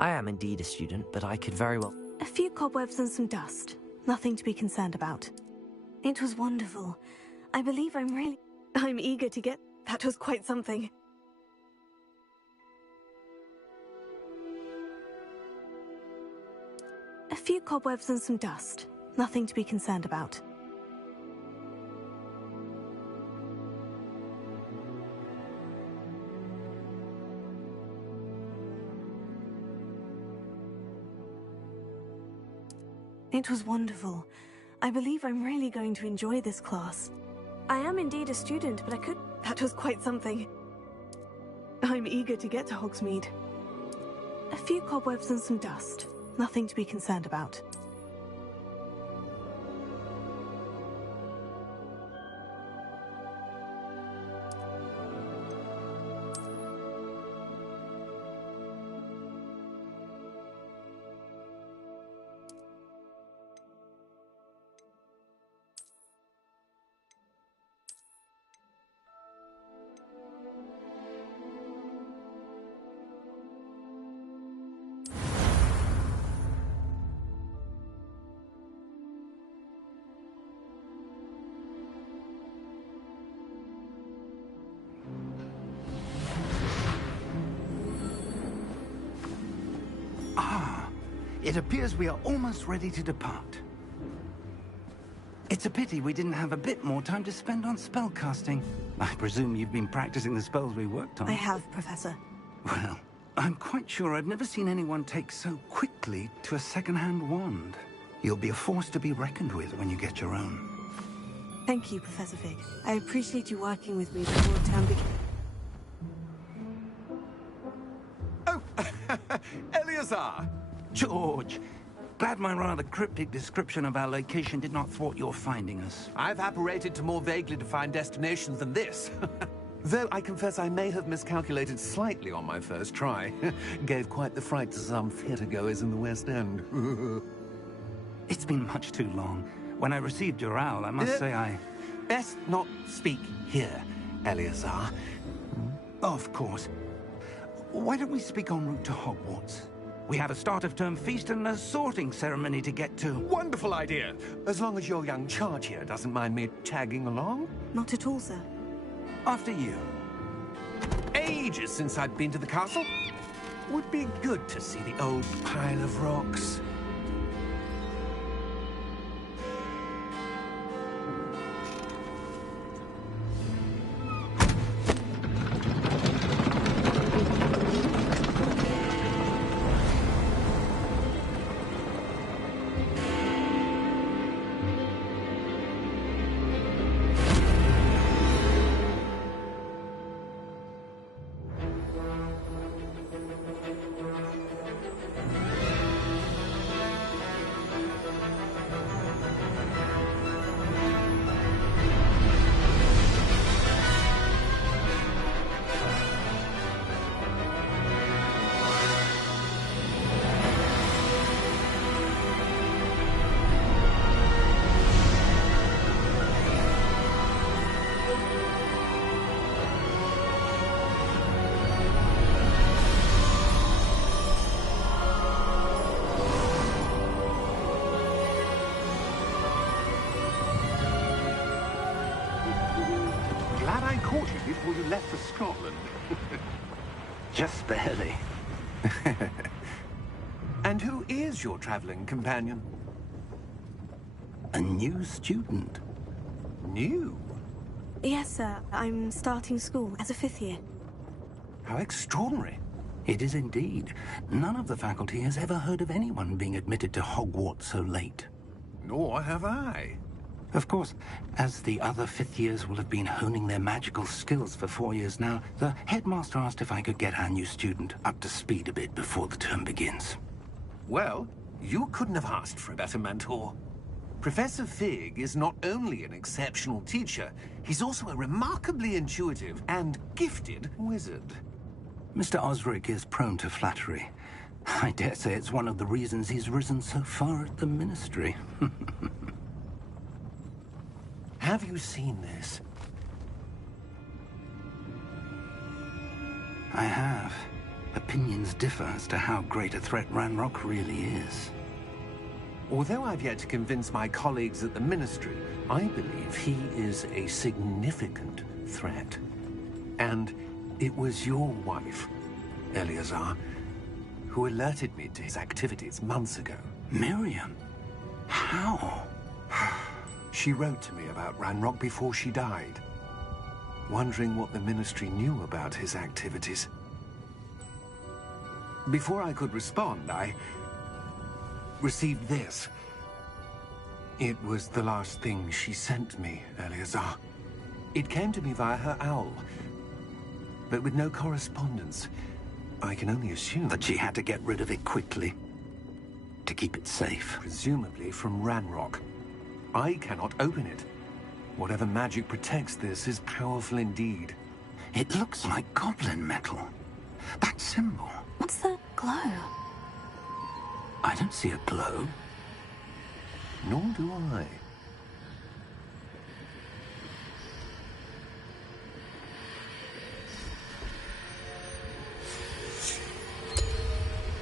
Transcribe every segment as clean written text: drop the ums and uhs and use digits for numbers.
I am indeed a student, but I could very well... A few cobwebs and some dust. Nothing to be concerned about. It was wonderful. I believe I'm eager to get... That was quite something. A few cobwebs and some dust. Nothing to be concerned about. It was wonderful. I believe I'm really going to enjoy this class. I am indeed a student, but That was quite something. I'm eager to get to Hogsmeade. A few cobwebs and some dust. Nothing to be concerned about. It appears we are almost ready to depart. It's a pity we didn't have a bit more time to spend on spellcasting. I presume you've been practicing the spells we worked on. I have, Professor. Well, I'm quite sure I've never seen anyone take so quickly to a second-hand wand. You'll be a force to be reckoned with when you get your own. Thank you, Professor Fig. I appreciate you working with me before term begins. Oh, Eleazar! George, glad my rather cryptic description of our location did not thwart your finding us. I've apparated to more vaguely defined destinations than this. Though I confess I may have miscalculated slightly on my first try. Gave quite the fright to some theatre-goers in the West End. It's been much too long. When I received your owl, I must say I... Best not speak here, Eleazar. Of course. Why don't we speak en route to Hogwarts? We have a start-of-term feast and a sorting ceremony to get to. Wonderful idea! As long as your young charge here doesn't mind me tagging along. Not at all, sir. After you. Ages since I'd been to the castle. Would be good to see the old pile of rocks. Caught you before you left for Scotland. Just barely. And who is your traveling companion? A new student. New? Yes, sir. I'm starting school as a 5th year. How extraordinary. It is indeed. None of the faculty has ever heard of anyone being admitted to Hogwarts so late. Nor have I. Of course, as the other 5th years will have been honing their magical skills for 4 years now, the headmaster asked if I could get our new student up to speed a bit before the term begins. Well, you couldn't have asked for a better mentor. Professor Fig is not only an exceptional teacher, he's also a remarkably intuitive and gifted wizard. Mr. Osric is prone to flattery. I dare say it's one of the reasons he's risen so far at the Ministry. Have you seen this? I have. Opinions differ as to how great a threat Ranrock really is. Although I've yet to convince my colleagues at the Ministry, I believe he is a significant threat. And it was your wife, Eleazar, who alerted me to his activities months ago. Miriam? How? She wrote to me about Ranrock before she died, wondering what the Ministry knew about his activities. Before I could respond, I received this. It was the last thing she sent me, Eleazar. It came to me via her owl, but with no correspondence. I can only assume That she had to get rid of it quickly, to keep it safe. presumably from Ranrock. I cannot open it. Whatever magic protects this is powerful indeed. It looks like goblin metal. That symbol. What's the glow? I don't see a glow. Nor do I.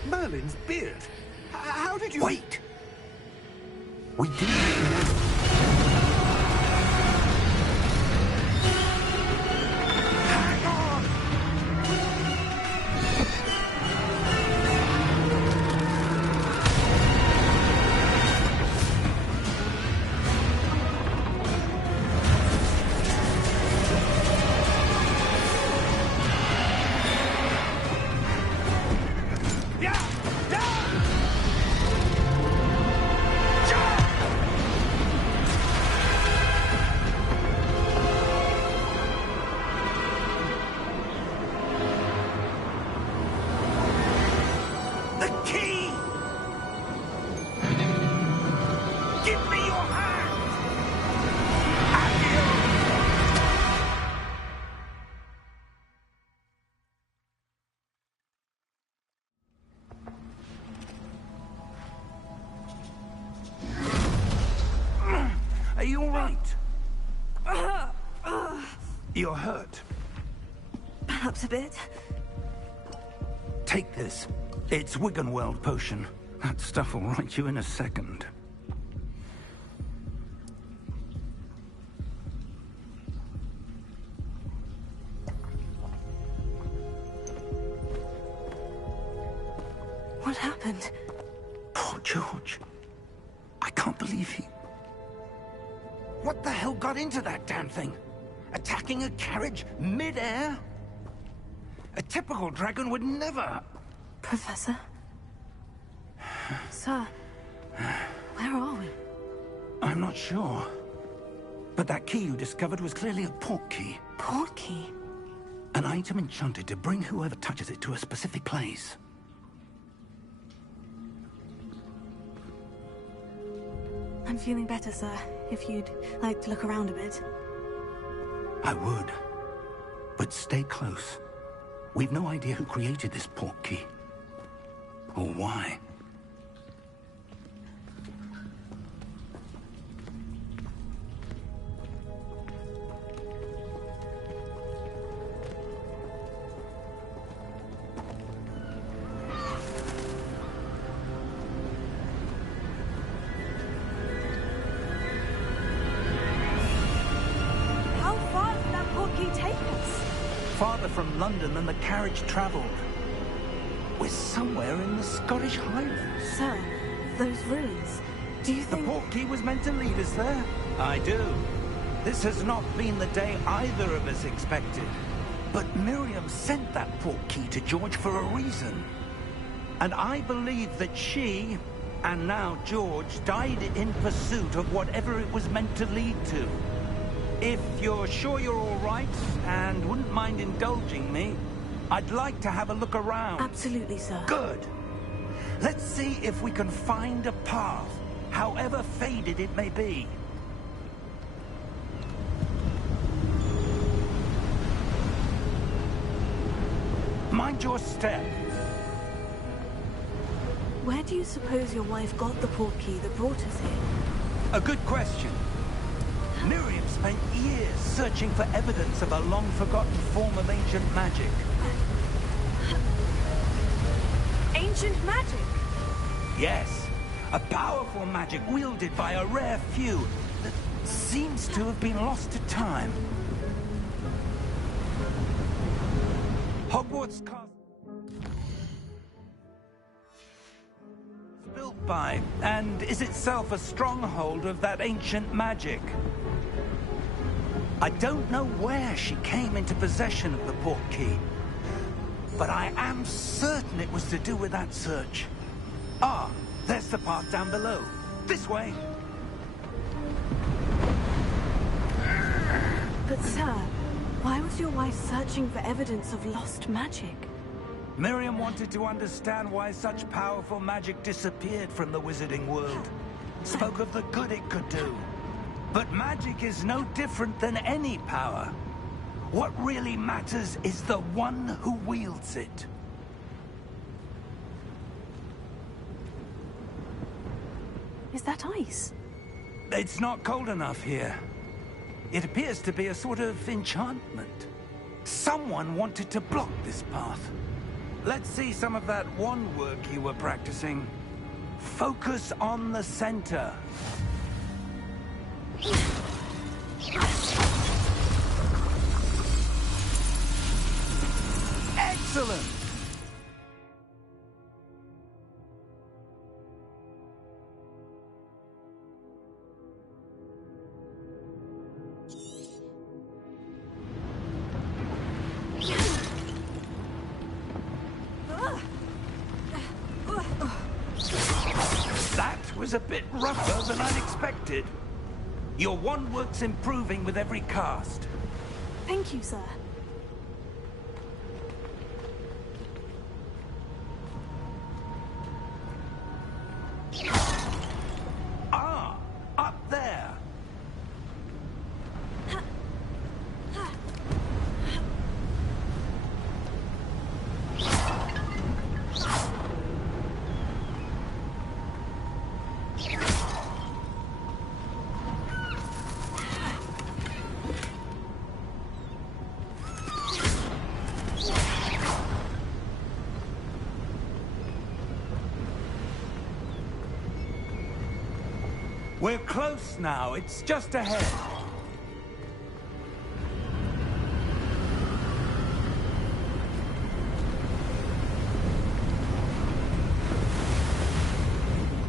Merlin's beard. How did you... Wait! We didn't... Hang on! Yeah! Yeah! The key! Give me your hand! Are you all right? You're hurt. Perhaps a bit. Take this. It's Wiggenweld potion. That stuff will right you in a second. What happened? Poor George. I can't believe he... What the hell got into that damn thing? Attacking a carriage mid-air? A typical dragon would never... Professor? Sir, where are we? I'm not sure. But that key you discovered was clearly a port key. Port key? An item enchanted to bring whoever touches it to a specific place. I'm feeling better, sir. If you'd like to look around a bit. I would. But stay close. We've no idea who created this port key. Or why. How far did that port key take us? Farther from London than the carriage travelled. We're somewhere in the Scottish Highlands. Sir, those ruins. Do you The think... port key was meant to lead us there? I do. This has not been the day either of us expected. But Miriam sent that port key to George for a reason. And I believe that she, and now George, died in pursuit of whatever it was meant to lead to. If you're sure you're all right, and wouldn't mind indulging me, I'd like to have a look around. Absolutely, sir. Good. Let's see if we can find a path, however faded it may be. Mind your step. Where do you suppose your wife got the port key that brought us here? A good question. Miriam spent years searching for evidence of a long-forgotten form of ancient magic. ancient magic. Yes, a powerful magic wielded by a rare few that seems to have been lost to time. Hogwarts Castle was built by, and is itself a stronghold of that ancient magic. I don't know where she came into possession of the portkey, but I am certain it was to do with that search. Ah, there's the path down below. This way. But sir, why was your wife searching for evidence of lost magic? Miriam wanted to understand why such powerful magic disappeared from the wizarding world. Spoke of the good it could do. But magic is no different than any power. What really matters is the one who wields it. Is that ice? It's not cold enough here. It appears to be a sort of enchantment. Someone wanted to block this path. Let's see some of that wand work you were practicing. Focus on the center. Excellent! That was a bit rougher than I'd expected. Your wand work's improving with every cast. Thank you, sir. Ah, up there. We're close now. It's just ahead.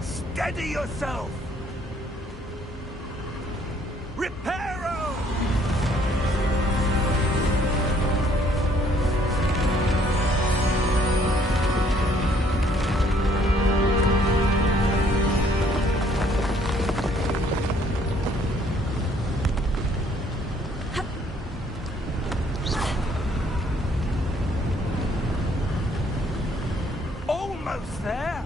Steady yourself! Reparo! Almost there!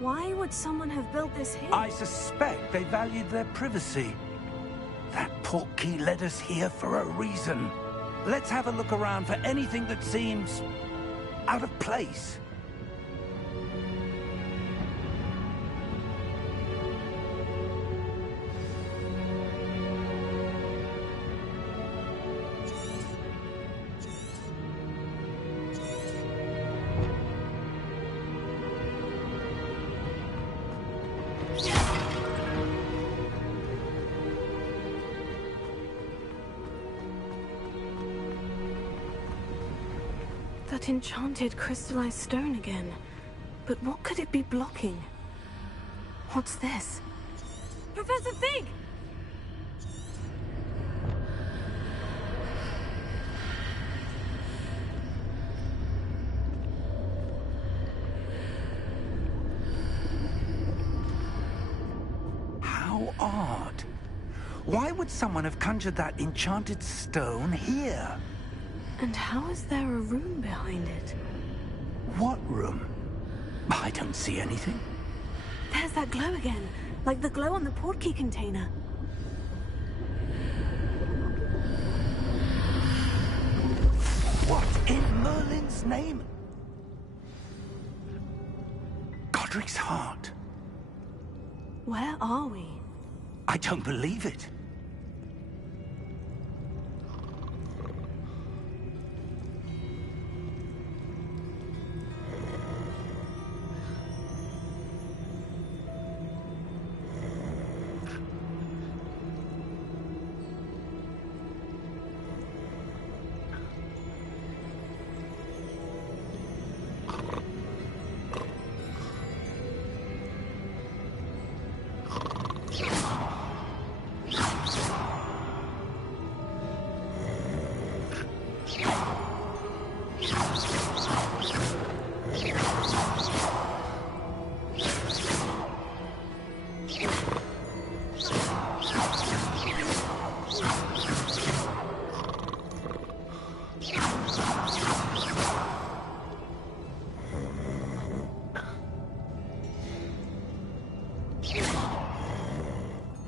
Why would someone have built this here? I suspect they valued their privacy. That portkey led us here for a reason. Let's have a look around for anything that seems out of place. That enchanted crystallized stone again. But what could it be blocking? What's this? Professor Fig! How odd. Why would someone have conjured that enchanted stone here? And how is there a room behind it? What room? I don't see anything. There's that glow again, like the glow on the portkey container. What in Merlin's name? Godric's heart. Where are we? I don't believe it.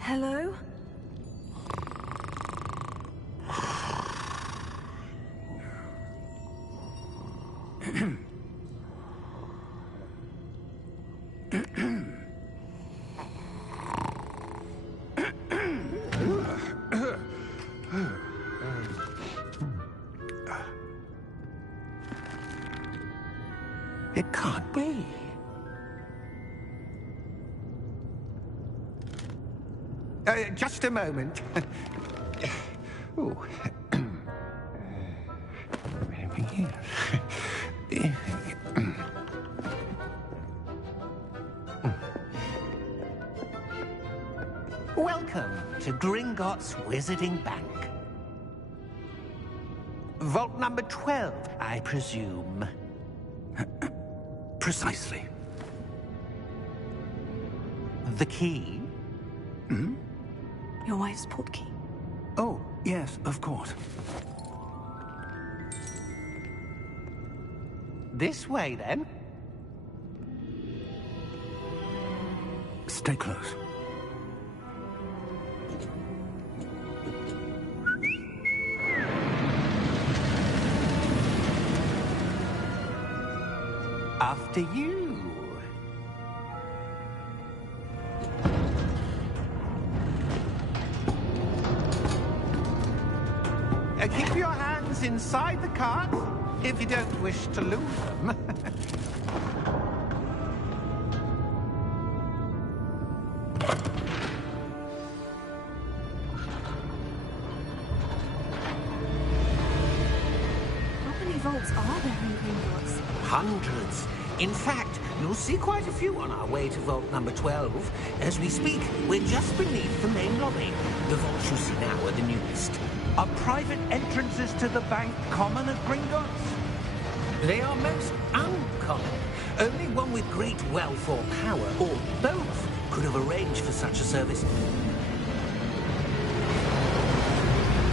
Hello? It can't be. Just a moment. Oh. Welcome to Gringotts Wizarding Bank. Vault number 12, I presume. Precisely. The key? Hmm? Your wife's portkey. Oh, yes, of course. This way, then. Stay close. After you. Keep your hands inside the cart if you don't wish to lose them. How many vaults are there in Gringotts? Hundreds. In fact, you'll see quite a few on our way to vault number 12. As we speak, we're just beneath the main lobby. The vaults you see now are the newest. Are private entrances to the bank common at Gringotts? They are most uncommon. Only one with great wealth or power, or both, could have arranged for such a service.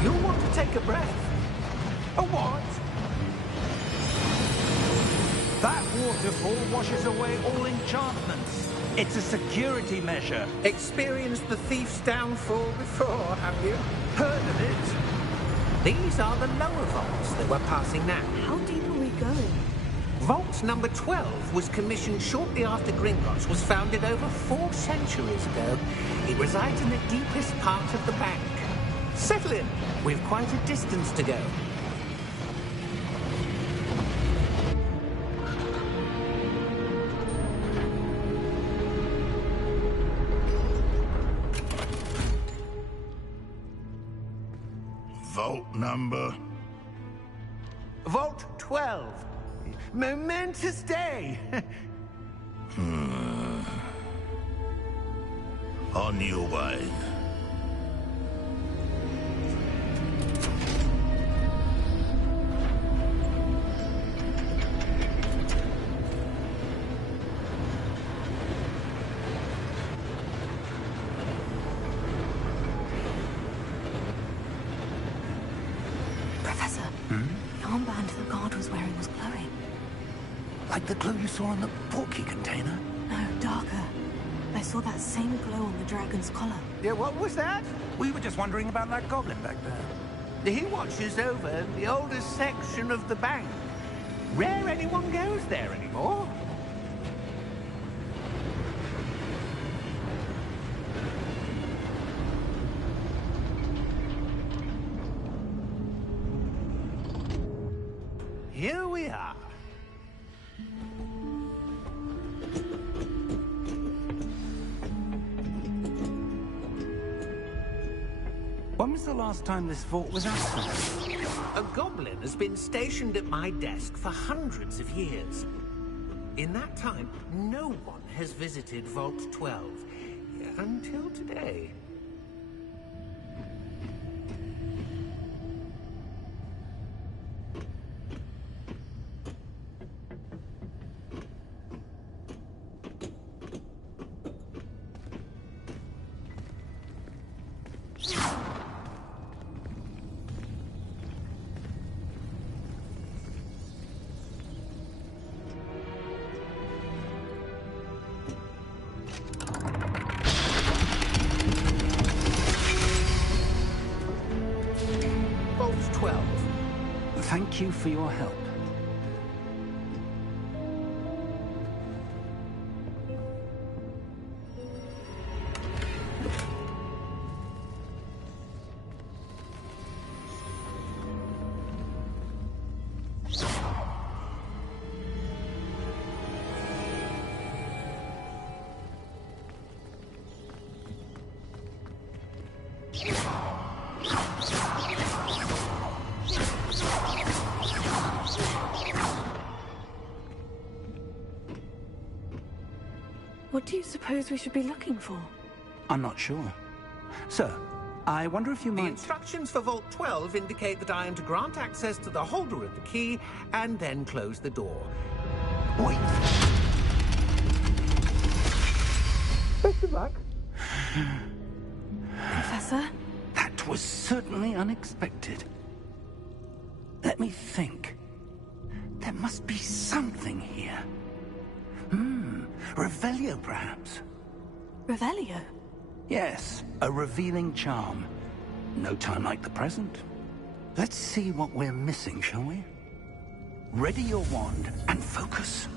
You'll want to take a breath. A what? That waterfall washes away all enchantments. It's a security measure. Experienced the thief's downfall before, have you? Heard of it? These are the lower vaults that we're passing now. How deep are we going? Vault number 12 was commissioned shortly after Gringotts was founded over 4 centuries ago. It resides in the deepest part of the bank. Settle in. We've quite a distance to go. Vault number? Vault 12. Momentous day. On your way. Professor, the armband the guard was wearing was glowing. Like the glow you saw on the portkey container? No, darker. I saw that same glow on the dragon's collar. Yeah, what was that? We were just wondering about that goblin back there. He watches over the oldest section of the bank. Rare anyone goes there anymore. here we are. When was the last time this vault was accessed? A goblin has been stationed at my desk for hundreds of years. In that time, no one has visited Vault 12. Until today. Vault 12. Thank you for your help. What do you suppose we should be looking for? I'm not sure. Sir, I wonder if you The might... instructions for Vault 12 indicate that I am to grant access to the holder of the key and then close the door. Wait! Best of luck. Professor? That was certainly unexpected. Let me think. There must be something here. Revelio, perhaps? Revelio? Yes, a revealing charm. No time like the present. Let's see what we're missing, shall we? Ready your wand and focus.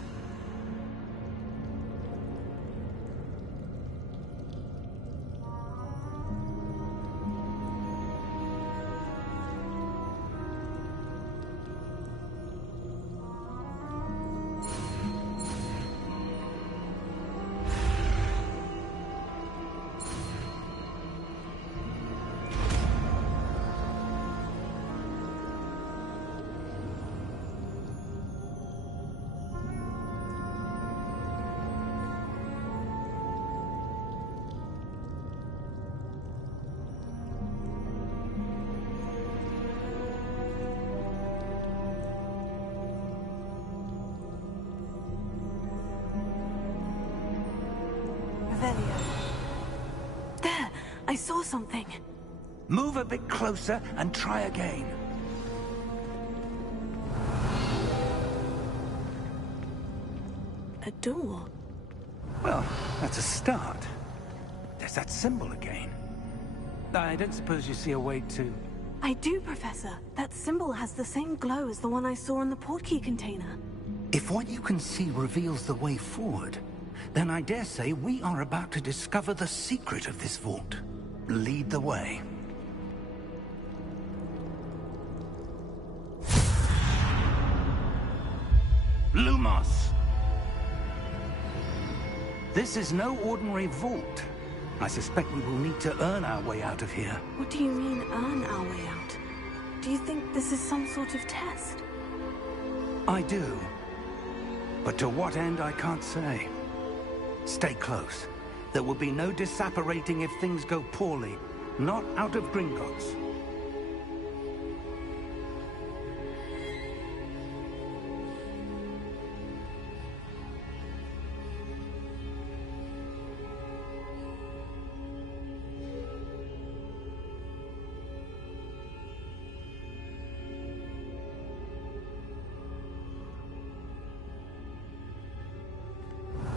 There! I saw something. Move a bit closer and try again. A door. Well, that's a start. There's that symbol again. I don't suppose you see a way to... I do, Professor. That symbol has the same glow as the one I saw in the portkey container. If what you can see reveals the way forward, then I dare say we are about to discover the secret of this vault. Lead the way. Lumos! This is no ordinary vault. I suspect we will need to earn our way out of here. What do you mean, earn our way out? Do you think this is some sort of test? I do. But to what end, I can't say. Stay close. There will be no disapparating if things go poorly. Not out of Gringotts.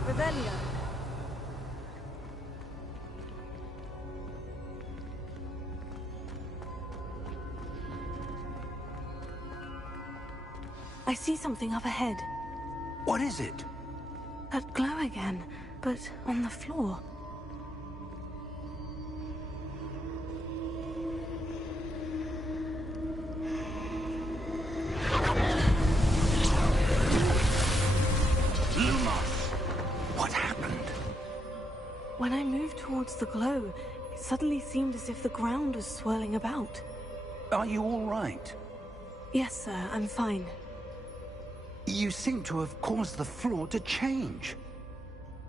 Revelio. I see something up ahead. What is it? That glow again, but on the floor. When I moved towards the glow, it suddenly seemed as if the ground was swirling about. Are you all right? Yes, sir, I'm fine. You seem to have caused the floor to change.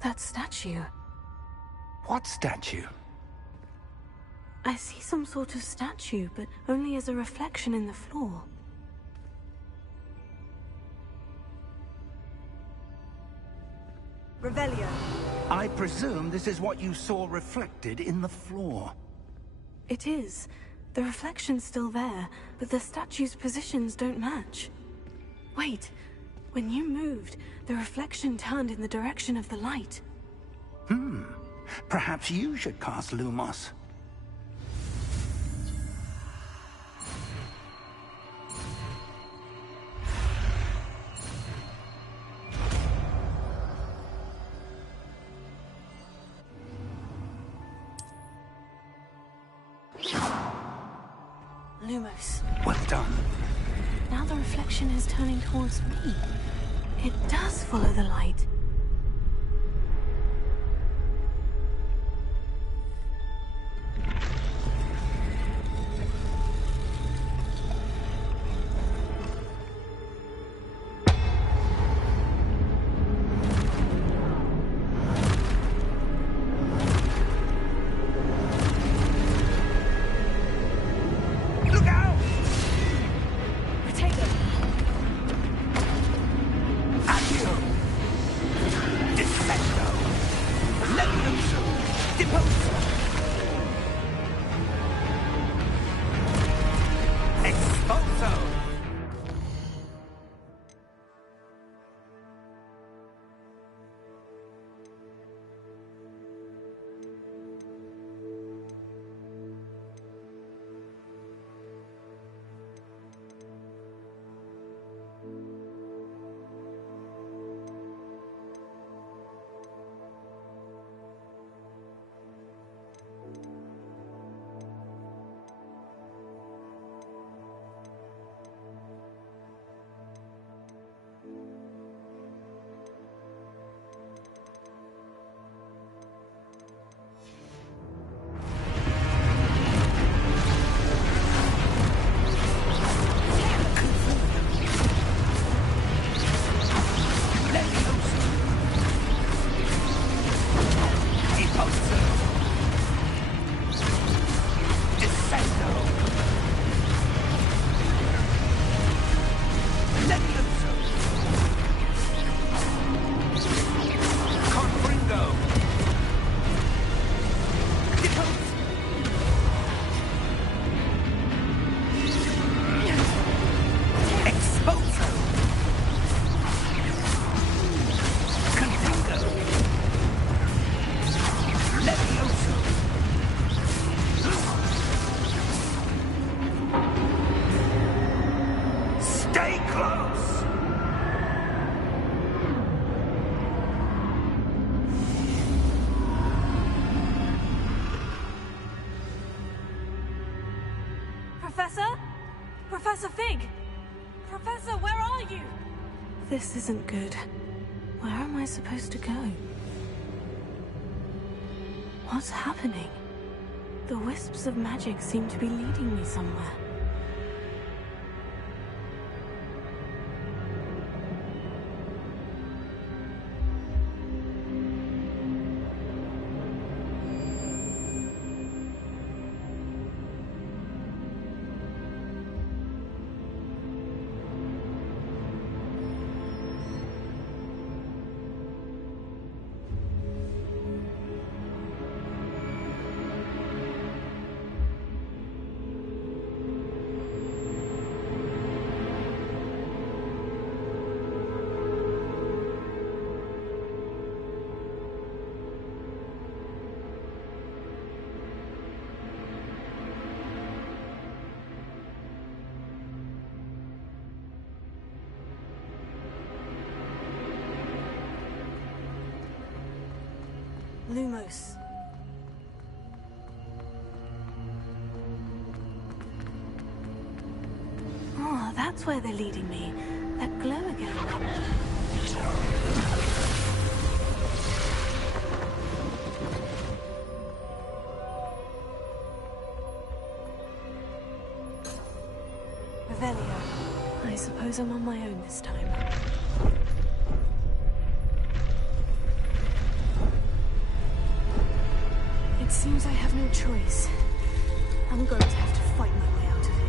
That statue. What statue? I see some sort of statue, but only as a reflection in the floor. Revelio. I presume this is what you saw reflected in the floor. It is. The reflection's still there, but the statue's positions don't match. Wait. When you moved, the reflection turned in the direction of the light. Perhaps you should cast Lumos. Lumos. Well done. Now the reflection is turning towards me. It does follow the light. Professor Fig! Professor, where are you? This isn't good. Where am I supposed to go? What's happening? The wisps of magic seem to be leading me somewhere. Lumos. Oh, that's where they're leading me. That glow again. I suppose I'm on my own this time. It seems I have no choice. I'm going to have to fight my way out of here.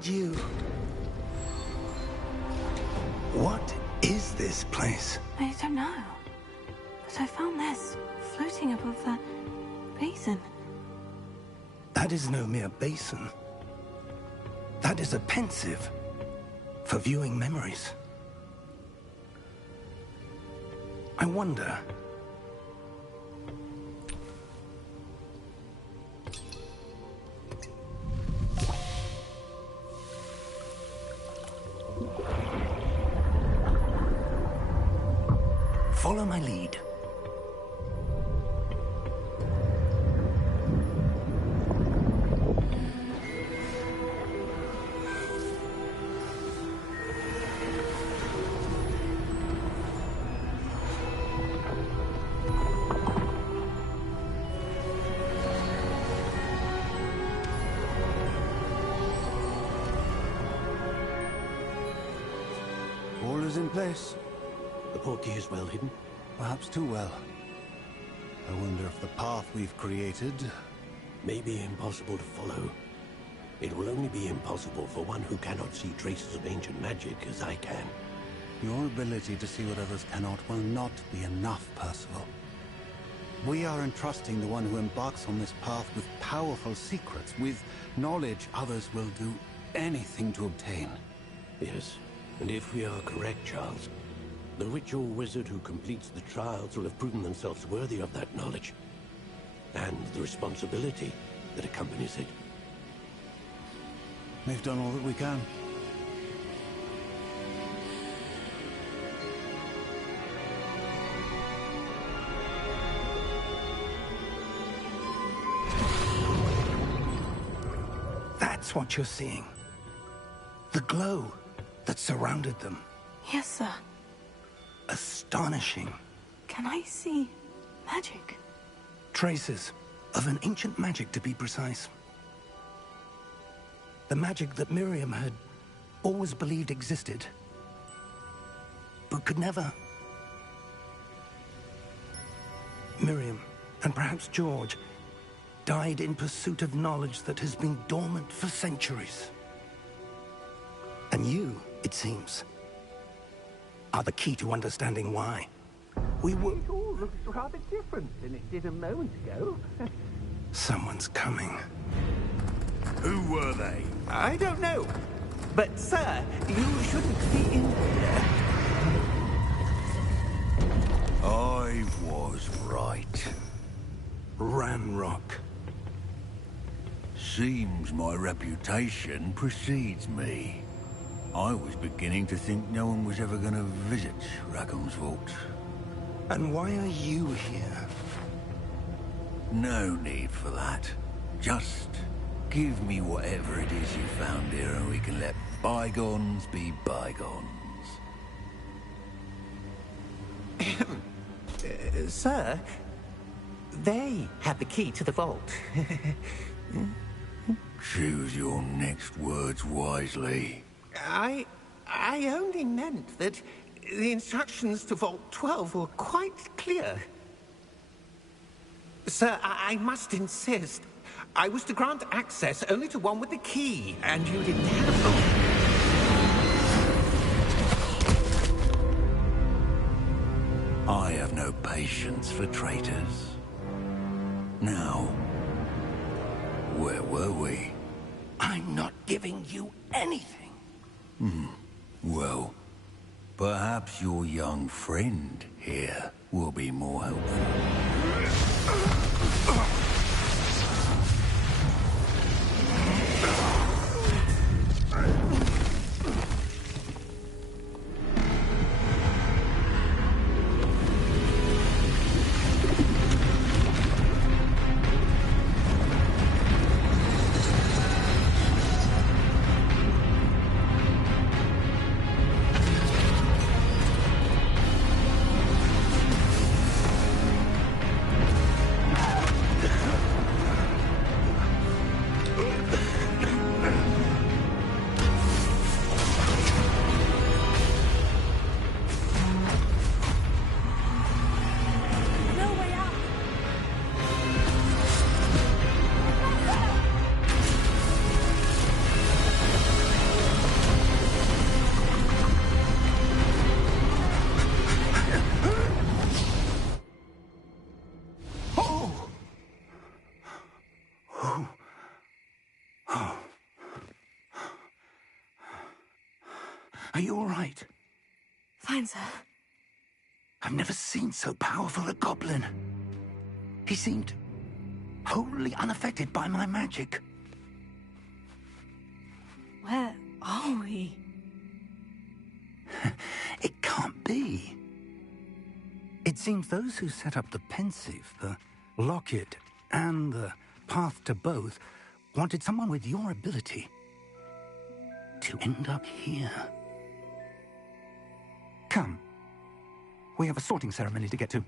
did you... What is this place? I don't know. But I found this floating above that basin. That is no mere basin. That is a pensive for viewing memories. I wonder... Follow my lead. All is in place. The portkey is well hidden. Perhaps too well. I wonder if the path we've created may be impossible to follow. It will only be impossible for one who cannot see traces of ancient magic as I can. Your ability to see what others cannot will not be enough, Percival. We are entrusting the one who embarks on this path with powerful secrets, with knowledge others will do anything to obtain. Yes, and if we are correct, Charles, the witch or wizard who completes the trials will have proven themselves worthy of that knowledge, and the responsibility that accompanies it. We've done all that we can. That's what you're seeing. The glow that surrounded them. Yes, sir. Astonishing. Can I see magic? Traces of an ancient magic, to be precise. The magic that Miriam had always believed existed, but could never. Miriam, and perhaps George, died in pursuit of knowledge that has been dormant for centuries. And you, it seems, are the key to understanding why. We were... It all looks rather different than it did a moment ago. Someone's coming. Who were they? I don't know. But, sir, you shouldn't be in here. I was right. Ranrock. Seems my reputation precedes me. I was beginning to think no one was ever going to visit Rackham's vault. And why are you here? No need for that. Just give me whatever it is you found here and we can let bygones be bygones. Sir, they had the key to the vault. Choose your next words wisely. I only meant that the instructions to Vault 12 were quite clear. Sir, I must insist. I was to grant access only to one with the key, and you didn't have them. I have no patience for traitors. Now, where were we? I'm not giving you anything. Well, perhaps your young friend here will be more helpful. Are you all right? Fine, sir. I've never seen so powerful a goblin. He seemed wholly unaffected by my magic. Where are we? It can't be. It seems those who set up the pensive, the locket, and the path to both wanted someone with your ability to end up here. Come. We have a sorting ceremony to get to.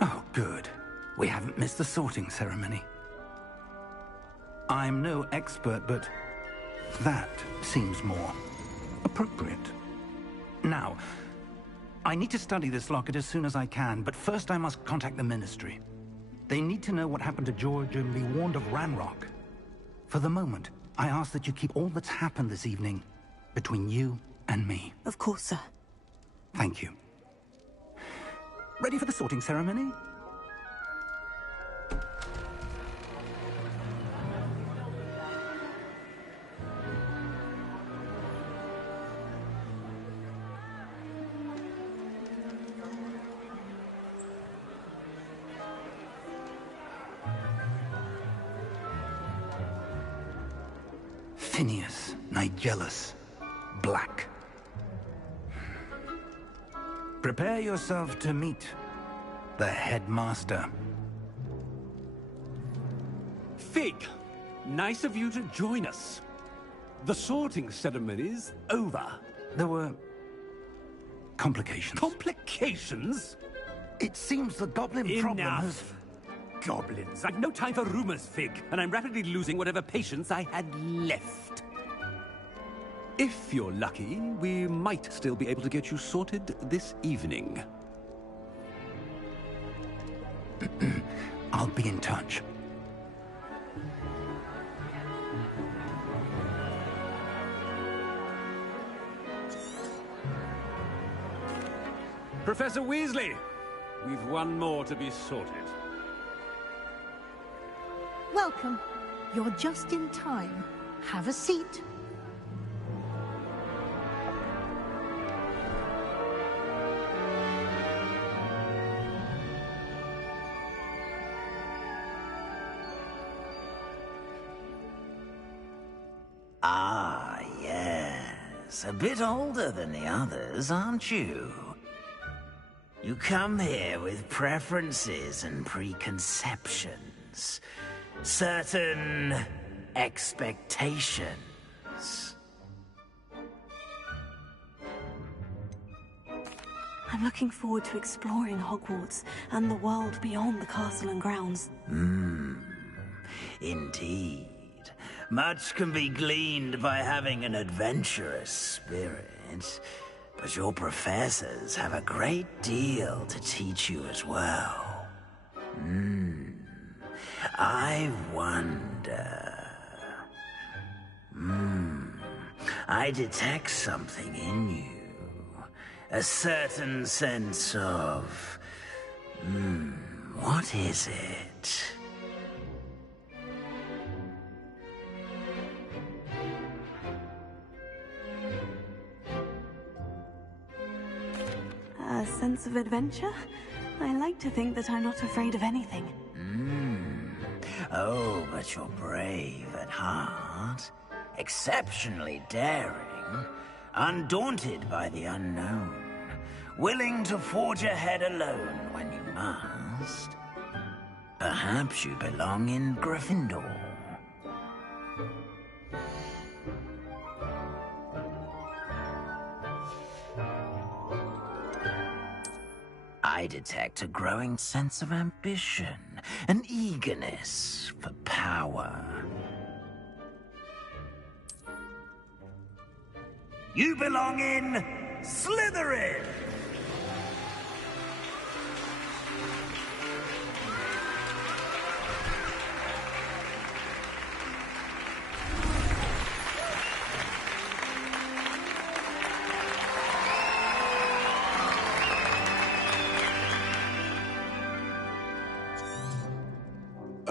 Oh, good. We haven't missed the sorting ceremony. I'm no expert, but that seems more appropriate. Now, I need to study this locket as soon as I can, but first I must contact the Ministry. They need to know what happened to George and be warned of Ranrock. For the moment, I ask that you keep all that's happened this evening between you and me. Of course, sir. Thank you. Ready for the sorting ceremony? Phineas, Nigellus, Black. Prepare yourself to meet the headmaster. Fig, nice of you to join us. The sorting ceremony's over. There were complications. Complications? It seems the goblin problem has... Enough. Goblins. I've no time for rumors, Fig, and I'm rapidly losing whatever patience I had left. If you're lucky, we might still be able to get you sorted this evening. I'll be in touch. Professor Weasley, we've one more to be sorted. Welcome. You're just in time. Have a seat. Ah, yes. A bit older than the others, aren't you? You come here with preferences and preconceptions. Certain expectations. I'm looking forward to exploring Hogwarts and the world beyond the castle and grounds. Indeed. Much can be gleaned by having an adventurous spirit, but your professors have a great deal to teach you as well. I wonder... I detect something in you. A certain sense of... what is it? A sense of adventure? I like to think that I'm not afraid of anything. Oh, but you're brave at heart. Exceptionally daring. Undaunted by the unknown. Willing to forge ahead alone when you must. Perhaps you belong in Gryffindor. I detect a growing sense of ambition, an eagerness for power. You belong in Slytherin!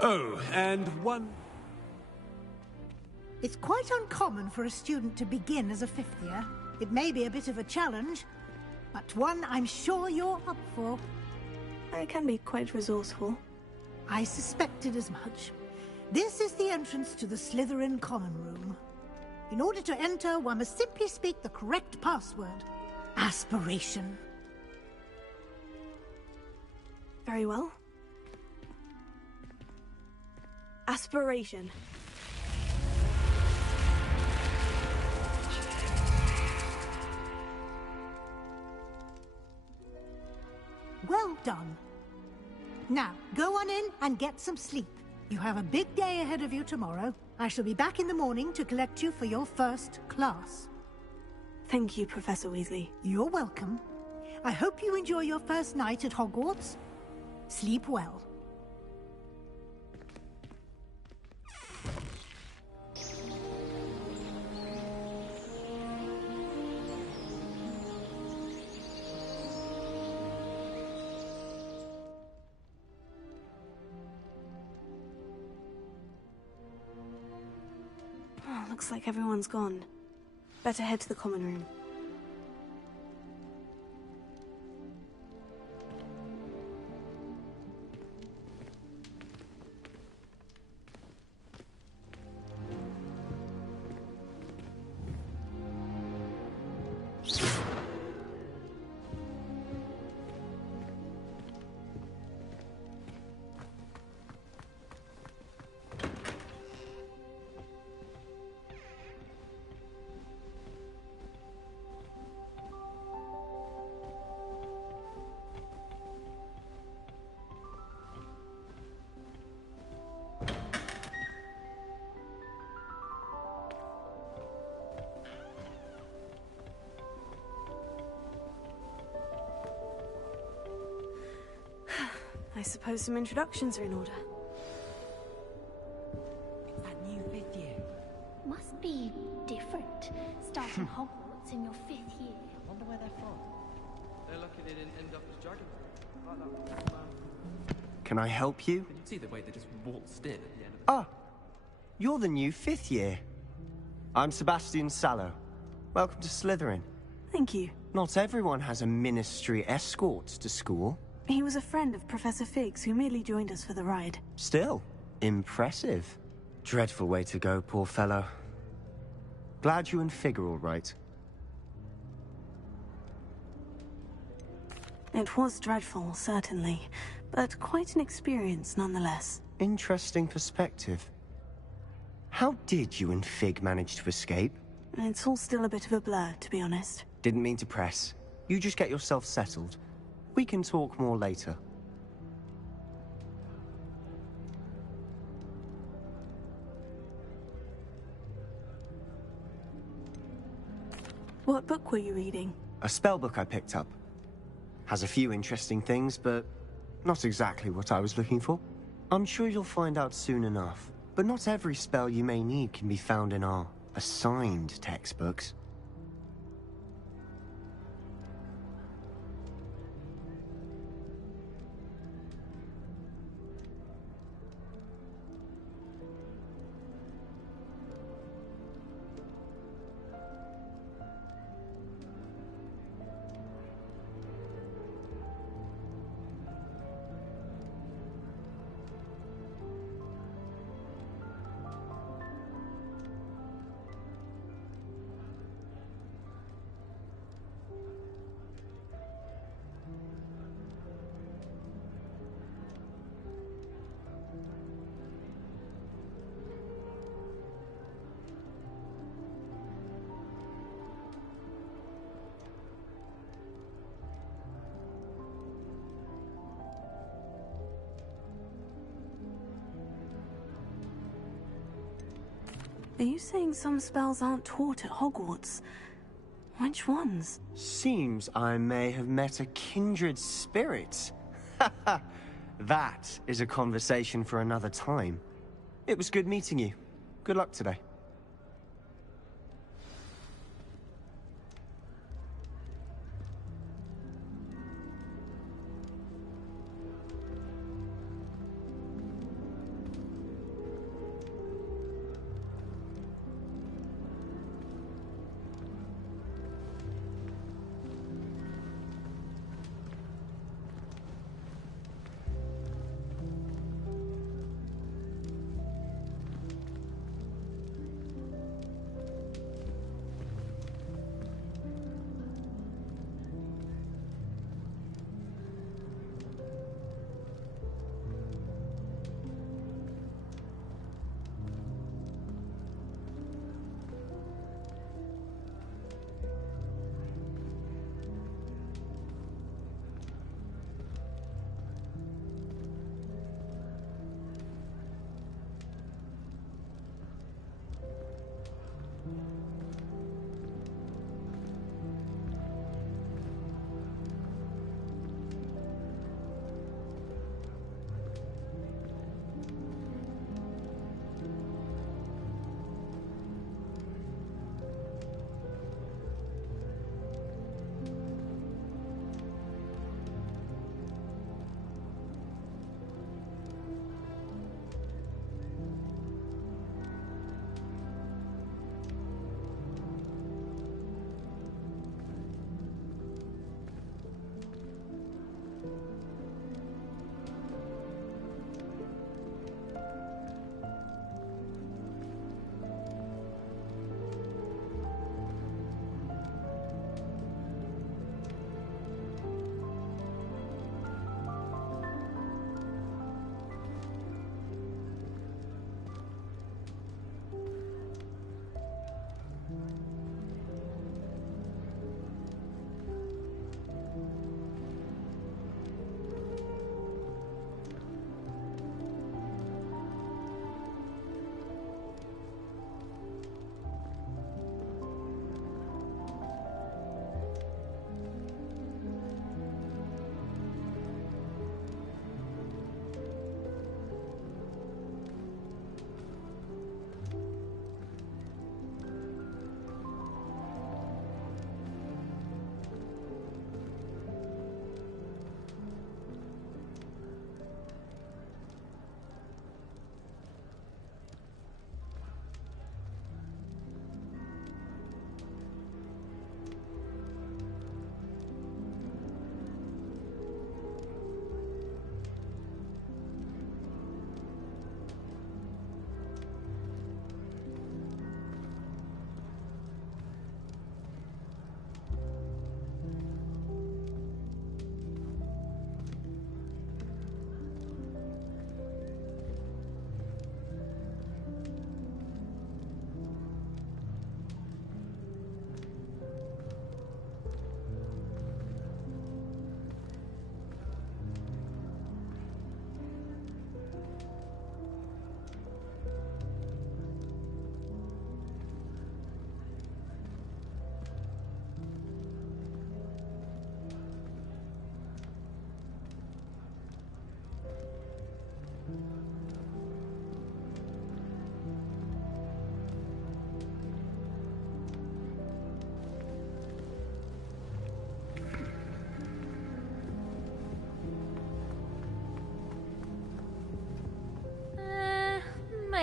Oh, and one... It's quite uncommon for a student to begin as a fifth year. It may be a bit of a challenge, but one I'm sure you're up for. I can be quite resourceful. I suspected as much. This is the entrance to the Slytherin Common Room. In order to enter, one must simply speak the correct password. Aspiration. Very well. Aspiration. Well done. Now, go on in and get some sleep. You have a big day ahead of you tomorrow. I shall be back in the morning to collect you for your first class. Thank you, Professor Weasley. You're welcome. I hope you enjoy your first night at Hogwarts. Sleep well. Oh, looks like everyone's gone. Better head to the common room. I suppose some introductions are in order. That new fifth year. Must be different. Starting Hogwarts in your fifth year. I wonder where they're from. They're lucky they didn't end up as dragon. Like that. Can I help you? You can see the way they just waltzed in at the end of Ah, you're the new fifth year. I'm Sebastian Sallow. Welcome to Slytherin. Thank you. Not everyone has a ministry escort to school. He was a friend of Professor Fig's who merely joined us for the ride. Still, impressive. Dreadful way to go, poor fellow. Glad you and Fig are all right. It was dreadful, certainly, but quite an experience nonetheless. Interesting perspective. How did you and Fig manage to escape? It's all still a bit of a blur, to be honest. Didn't mean to press. You just get yourself settled. We can talk more later. What book were you reading? A spellbook I picked up. Has a few interesting things, but not exactly what I was looking for. I'm sure you'll find out soon enough. But not every spell you may need can be found in our assigned textbooks. Are you saying some spells aren't taught at Hogwarts? Which ones? Seems I may have met a kindred spirit. That is a conversation for another time. It was good meeting you. Good luck today.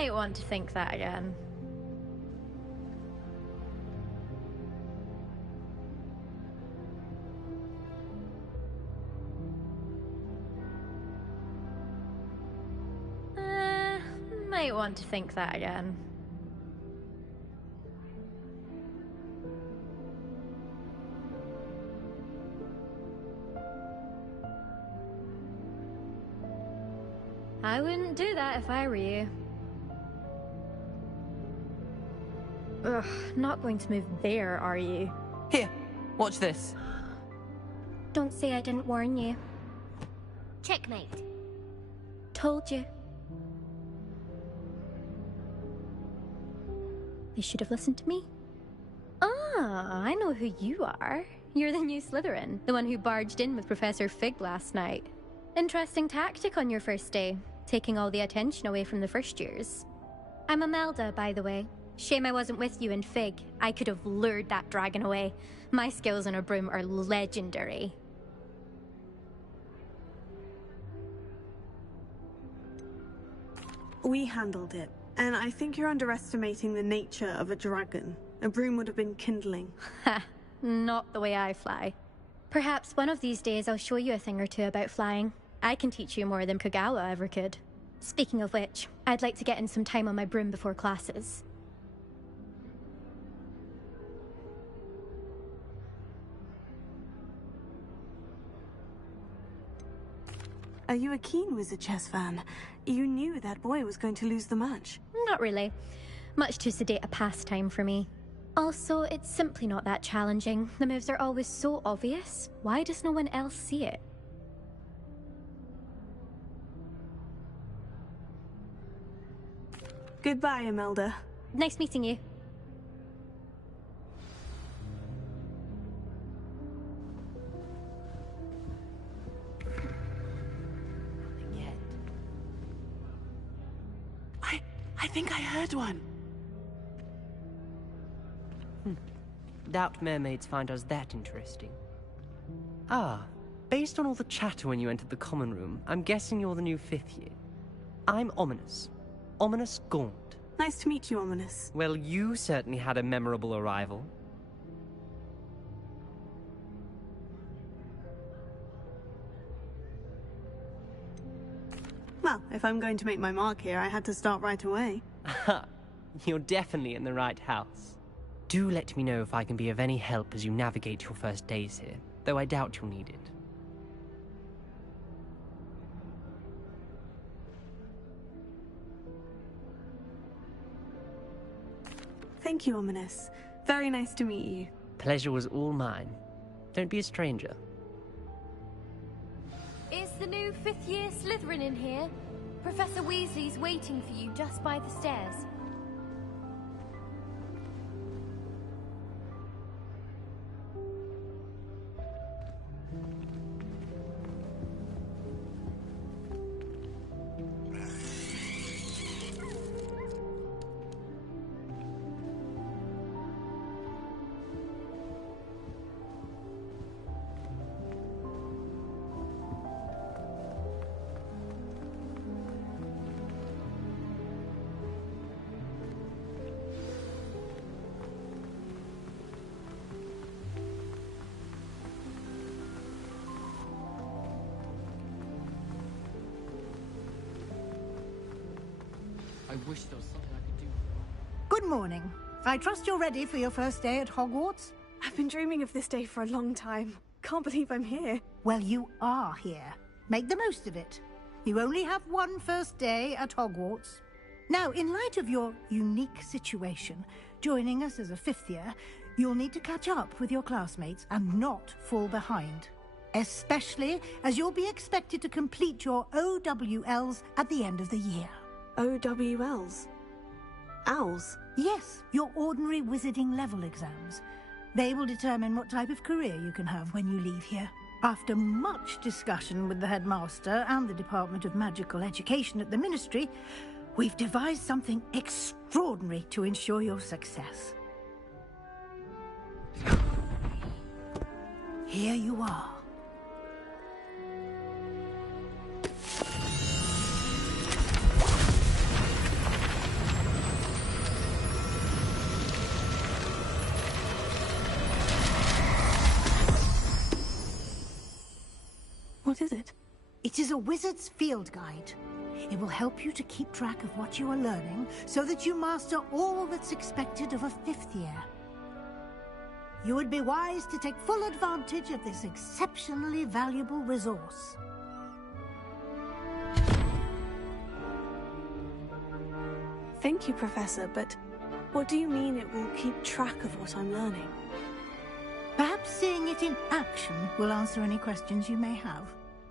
Might want to think that again. Might want to think that again. I wouldn't do that if I were you. Ugh, not going to move there, are you? Here, watch this. Don't say I didn't warn you. Checkmate. Told you. They should have listened to me. Ah, I know who you are. You're the new Slytherin, the one who barged in with Professor Fig last night. Interesting tactic on your first day, taking all the attention away from the first years. I'm Imelda, by the way. Shame I wasn't with you in Fig. I could have lured that dragon away. My skills on a broom are legendary. We handled it, and I think you're underestimating the nature of a dragon. A broom would have been kindling. Ha, not the way I fly. Perhaps one of these days I'll show you a thing or two about flying. I can teach you more than Kagawa ever could. Speaking of which, I'd like to get in some time on my broom before classes. Are you a keen Wizard Chess fan? You knew that boy was going to lose the match. Not really. Much too sedate a pastime for me. Also, it's simply not that challenging. The moves are always so obvious. Why does no one else see it? Goodbye, Imelda. Nice meeting you. I think I heard one. Doubt mermaids find us that interesting. Ah, based on all the chatter when you entered the common room, I'm guessing you're the new 5th year. I'm Ominous. Ominous Gaunt. Nice to meet you, Ominous. Well, you certainly had a memorable arrival. Well, if I'm going to make my mark here, I had to start right away. You're definitely in the right house. Do let me know if I can be of any help as you navigate your first days here, though I doubt you'll need it. Thank you, Ominous. Very nice to meet you. Pleasure was all mine. Don't be a stranger. Is the new 5th year Slytherin in here? Professor Weasley's waiting for you just by the stairs. I wish there was something I could do. Good morning. I trust you're ready for your first day at Hogwarts? I've been dreaming of this day for a long time. Can't believe I'm here. Well, you are here. Make the most of it. You only have one first day at Hogwarts. Now, in light of your unique situation, joining us as a 5th year, you'll need to catch up with your classmates and not fall behind. Especially as you'll be expected to complete your OWLs at the end of the year. OWLs? Owls? Yes, your ordinary wizarding level exams. They will determine what type of career you can have when you leave here. After much discussion with the headmaster and the Department of Magical Education at the Ministry, we've devised something extraordinary to ensure your success. Here you are. What is it? It is a wizard's field guide. It will help you to keep track of what you are learning so that you master all that's expected of a 5th year. You would be wise to take full advantage of this exceptionally valuable resource. Thank you, Professor, but what do you mean it will keep track of what I'm learning? Perhaps seeing it in action will answer any questions you may have.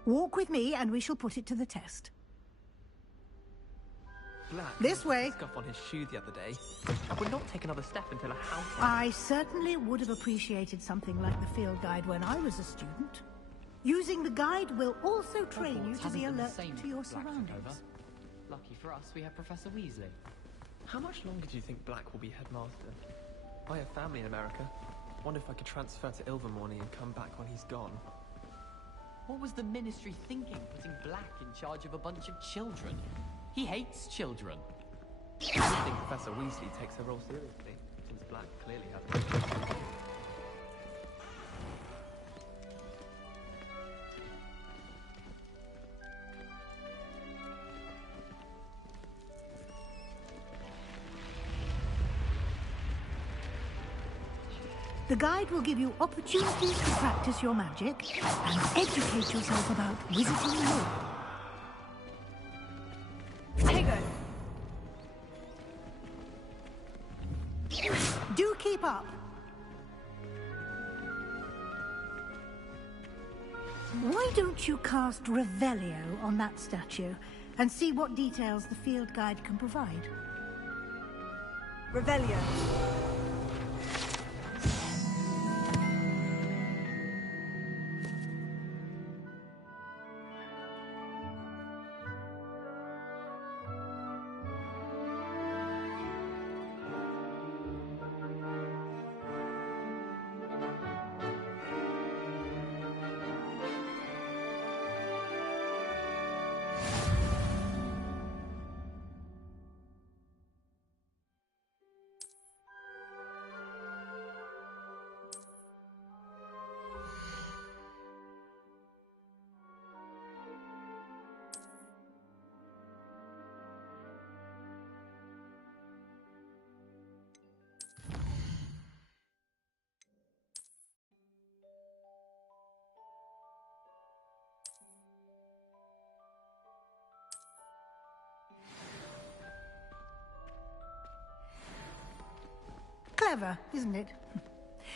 Walk with me and we shall put it to the test. Black This way. Scuff on his shoe the other day. I would not take another step until a house. I certainly would have appreciated something like the field guide when I was a student. Using the guide will also train you to be alert to your surroundings. Lucky for us, we have Professor Weasley. How much longer do you think Black will be headmaster? I have family in America. Wonder if I could transfer to Ilvermorny and come back when he's gone. What was the Ministry thinking, putting Black in charge of a bunch of children? He hates children. I don't think Professor Weasley takes her role seriously, since Black clearly hasn't. The guide will give you opportunities to practice your magic and educate yourself about wizarding lore. Hey, go. Do keep up. Why don't you cast Revelio on that statue and see what details the field guide can provide? Revelio. Clever, isn't it?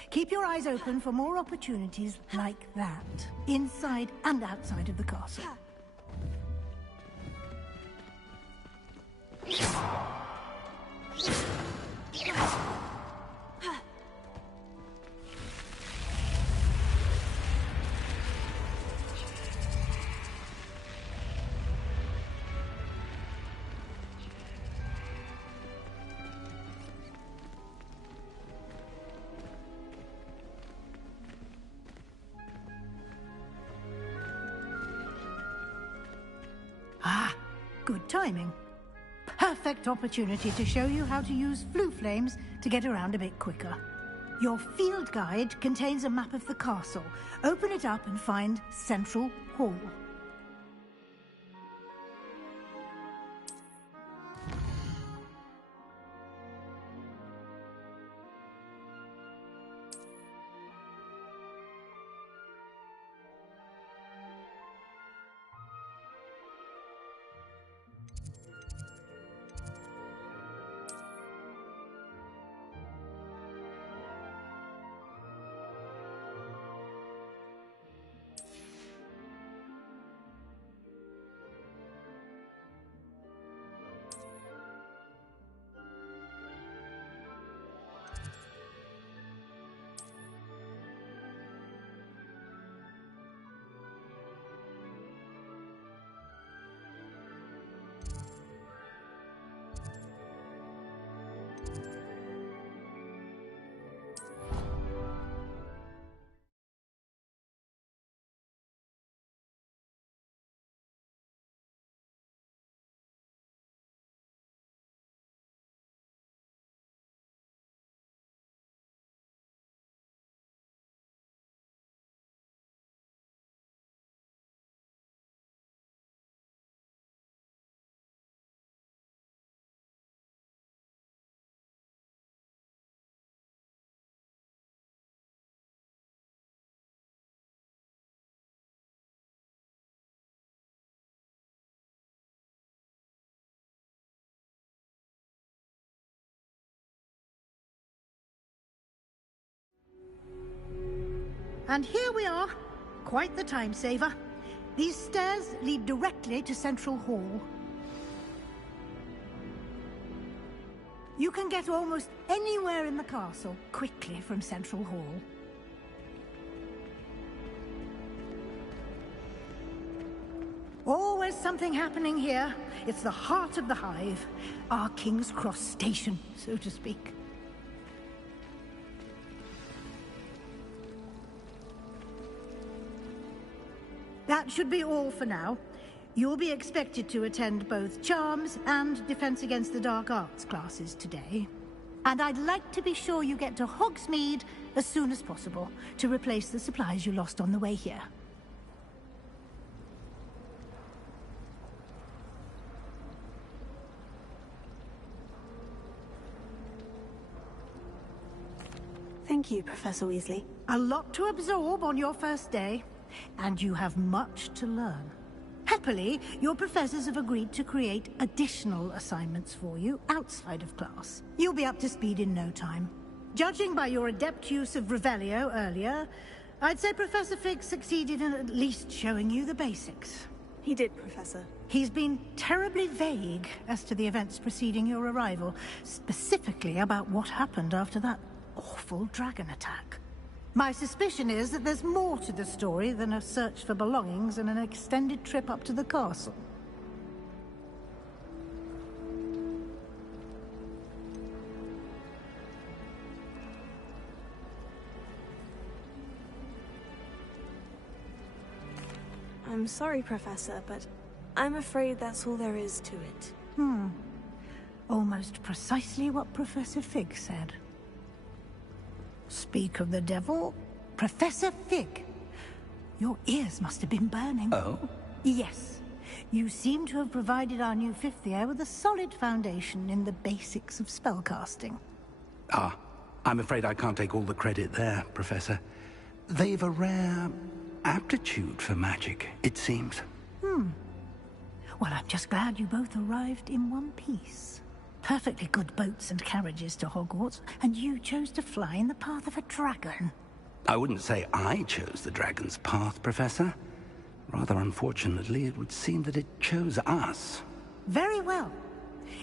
Keep your eyes open for more opportunities like that, inside and outside of the castle. Good timing. Perfect opportunity to show you how to use flue flames to get around a bit quicker. Your field guide contains a map of the castle. Open it up and find Central Hall. And here we are. Quite the time saver. These stairs lead directly to Central Hall. You can get almost anywhere in the castle quickly from Central Hall. Always something happening here. It's the heart of the Hive. Our King's Cross station, so to speak. That should be all for now. You'll be expected to attend both Charms and Defense Against the Dark Arts classes today. And I'd like to be sure you get to Hogsmeade as soon as possible to replace the supplies you lost on the way here. Thank you, Professor Weasley. A lot to absorb on your first day, and you have much to learn. Happily, your professors have agreed to create additional assignments for you outside of class. You'll be up to speed in no time. Judging by your adept use of Revelio earlier, I'd say Professor Fig succeeded in at least showing you the basics. He did, Professor. He's been terribly vague as to the events preceding your arrival, specifically about what happened after that awful dragon attack. My suspicion is that there's more to the story than a search for belongings and an extended trip up to the castle. I'm sorry, Professor, but I'm afraid that's all there is to it. Almost precisely what Professor Fig said. Speak of the devil, Professor Fig. Your ears must have been burning. Oh? Yes. You seem to have provided our new fifth year with a solid foundation in the basics of spellcasting. Ah, I'm afraid I can't take all the credit there, Professor. They've a rare aptitude for magic, it seems. Well, I'm just glad you both arrived in one piece. Perfectly good boats and carriages to Hogwarts, and you chose to fly in the path of a dragon. I wouldn't say I chose the dragon's path, Professor. Rather unfortunately, it would seem that it chose us. Very well.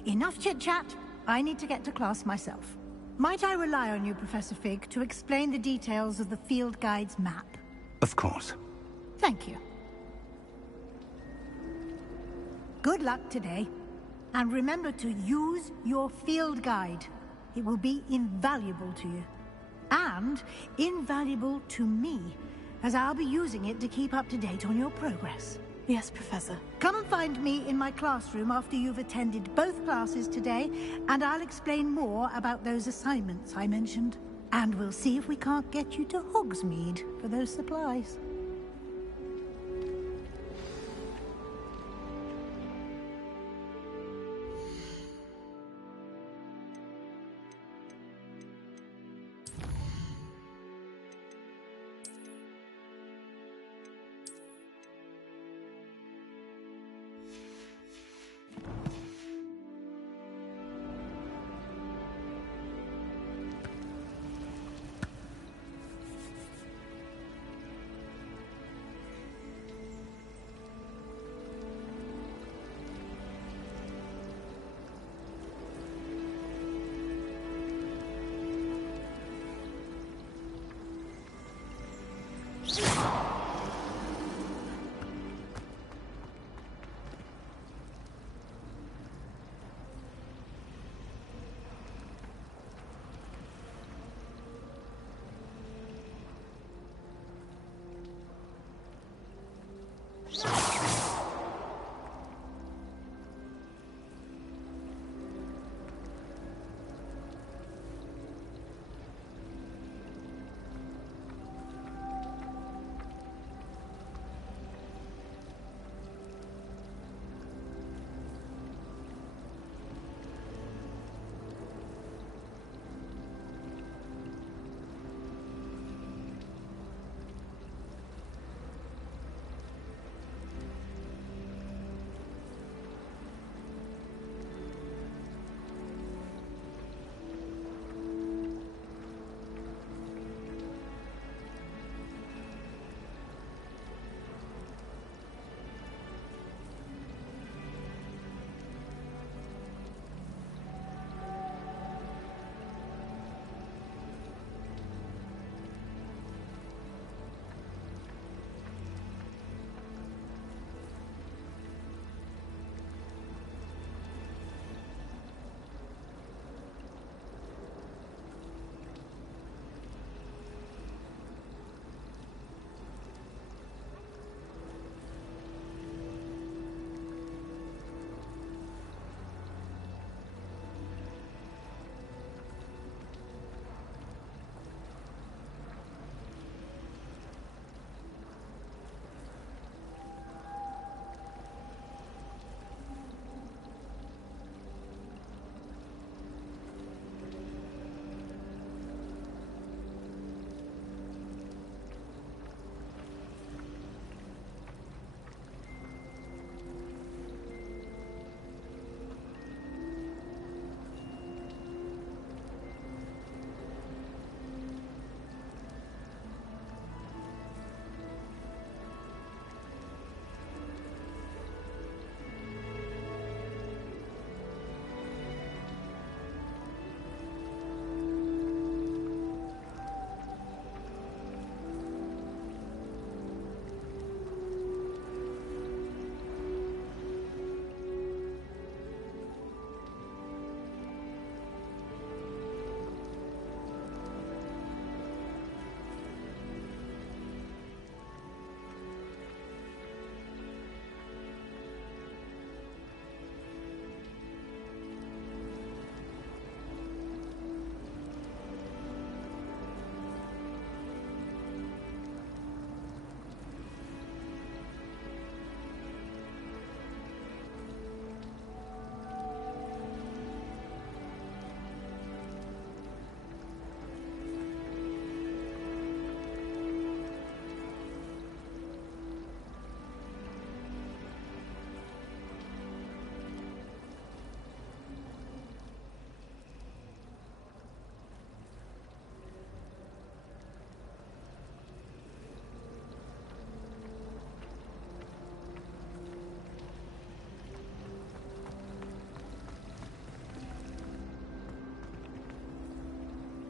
Enough chit-chat. I need to get to class myself. Might I rely on you, Professor Fig, to explain the details of the field guide's map? Of course. Thank you. Good luck today. And remember to use your field guide. It will be invaluable to you. And invaluable to me, as I'll be using it to keep up to date on your progress. Yes, Professor. Come and find me in my classroom after you've attended both classes today, and I'll explain more about those assignments I mentioned. And we'll see if we can't get you to Hogsmeade for those supplies.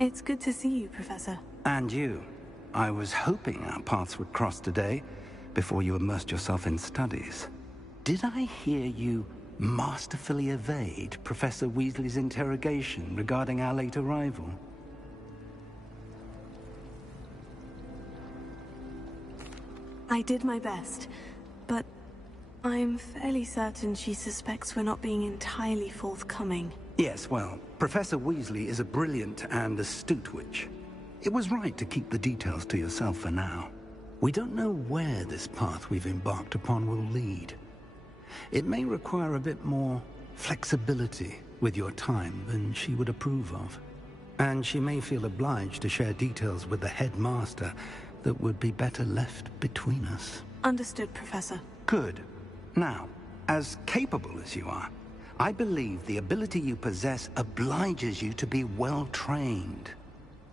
It's good to see you, Professor. And you. I was hoping our paths would cross today, before you immersed yourself in studies. Did I hear you masterfully evade Professor Weasley's interrogation regarding our late arrival? I did my best, but I'm fairly certain she suspects we're not being entirely forthcoming. Yes, well, Professor Weasley is a brilliant and astute witch. It was right to keep the details to yourself for now. We don't know where this path we've embarked upon will lead. It may require a bit more flexibility with your time than she would approve of. And she may feel obliged to share details with the headmaster that would be better left between us. Understood, Professor. Good. Now, as capable as you are, I believe the ability you possess obliges you to be well trained.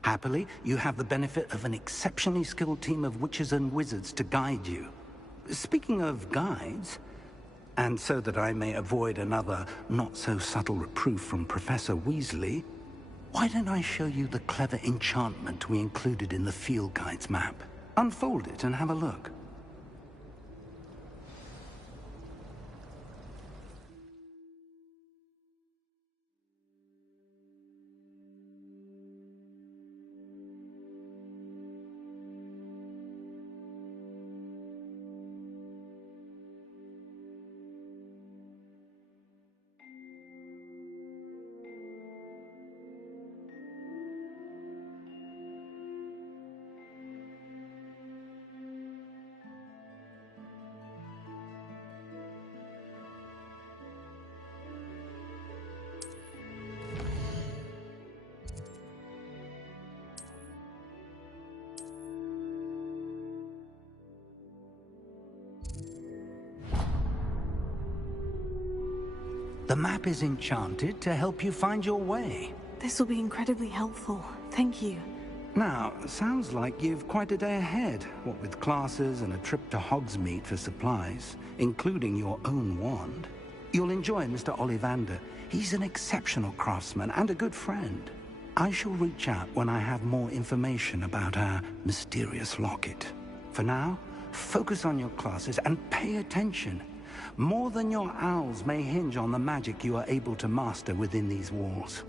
Happily, you have the benefit of an exceptionally skilled team of witches and wizards to guide you. Speaking of guides, and so that I may avoid another not-so-subtle reproof from Professor Weasley, why don't I show you the clever enchantment we included in the field guide's map? Unfold it and have a look. The map is enchanted to help you find your way. This will be incredibly helpful. Thank you. Now, sounds like you've quite a day ahead, what with classes and a trip to Hogsmeade for supplies, including your own wand. You'll enjoy Mr. Ollivander. He's an exceptional craftsman and a good friend. I shall reach out when I have more information about our mysterious locket. For now, focus on your classes and pay attention. More than your owls may hinge on the magic you are able to master within these walls.